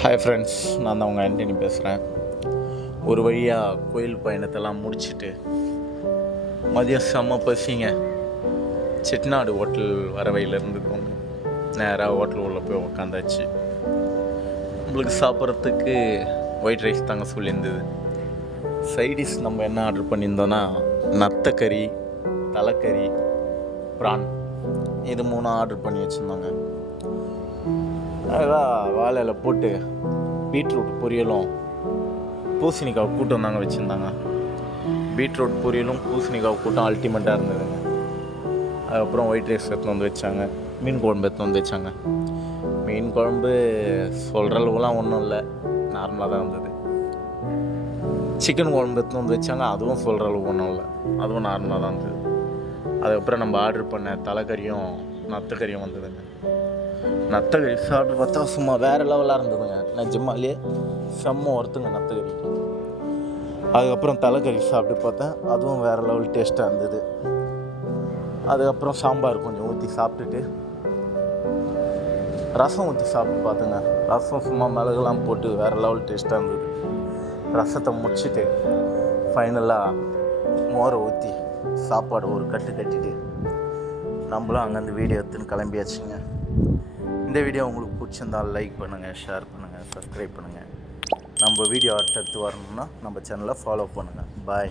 Hi friends, நான் தான் உங்கள் ஆண்டனி பேசுகிறேன். ஒரு வழியாக கோயில் பயணத்தெல்லாம் முடிச்சுட்டு மதியம் செம்ம பசிங்க. செட்டிநாடு ஹோட்டல் வர வழியில் இருந்துக்கும் நேராக ஹோட்டல் உள்ள போய் உக்காந்தாச்சு. நம்மளுக்கு சாப்பிட்றதுக்கு ஒயிட் ரைஸ் தாங்க சொல்லியிருந்தது. சைடிஷ் நம்ம என்ன ஆர்டர் பண்ணியிருந்தோன்னா நத்தக்கறி, தலைக்கறி, ப்ரான், இது 3 ஆர்டர் பண்ணி வச்சுருந்தோங்க. அதான் வாழையில் போட்டு பீட்ரூட் பொரியலும் பூசணிக்காய் கூட்டம் தாங்க வச்சுருந்தாங்க. பீட்ரூட் பொரியலும் பூசணிக்காய் கூட்டம் அல்டிமேட்டாக இருந்ததுங்க. அதுக்கப்புறம் ஒயிட் ரைஸ் எடுத்துன்னு வந்து வச்சாங்க. மீன் குழம்பு எடுத்துன்னு வந்து வச்சாங்க. மீன் குழம்பு சொல்கிற அளவுலாம் ஒன்றும் இல்லை, நார்மலாக தான் இருந்தது. சிக்கன் குழம்பு எடுத்துன்னு வந்து வச்சாங்க. அதுவும் சொல்கிற அளவுக்கு ஒன்றும் இல்லை, அதுவும் நார்மலாக தான் இருந்தது. அதுக்கப்புறம் நம்ம ஆர்டர் பண்ண தலைக்கறியும் நத்தக்கறியும் வந்ததுங்க. நத்தக்கறி சாப்பிட்டு பார்த்தா சும்மா வேறு லெவலாக இருந்ததுங்க. நிஜமாலே செம்ம ஒருத்துங்க நத்தக்கறி. அதுக்கப்புறம் தலைக்கறி சாப்பிட்டு பார்த்தேன், அதுவும் வேறு லெவல் டேஸ்ட்டாக இருந்தது. அதுக்கப்புறம் சாம்பார் கொஞ்சம் ஊற்றி சாப்பிட்டுட்டு ரசம் ஊற்றி சாப்பிட்டு பார்த்தேங்க. ரசம் சும்மா மிளகுலாம் போட்டு வேறு லெவல் டேஸ்ட்டாக இருந்தது. ரசத்தை முடிச்சுட்டு ஃபைனலாக மோரை ஊற்றி சாப்பாடு ஒரு கட்டு கட்டிட்டு நம்மளும் அங்கேருந்து வீடியோ எடுத்துன்னு கிளம்பியாச்சுங்க. இந்த வீடியோ உங்களுக்கு பிடிச்சிருந்தால் லைக் பண்ணுங்கள், ஷேர் பண்ணுங்கள், சப்ஸ்கிரைப் பண்ணுங்கள். நம்ம வீடியோ அடுத்தடுத்து வரணும்னா நம்ம சேனலை ஃபாலோ பண்ணுங்கள். பாய்.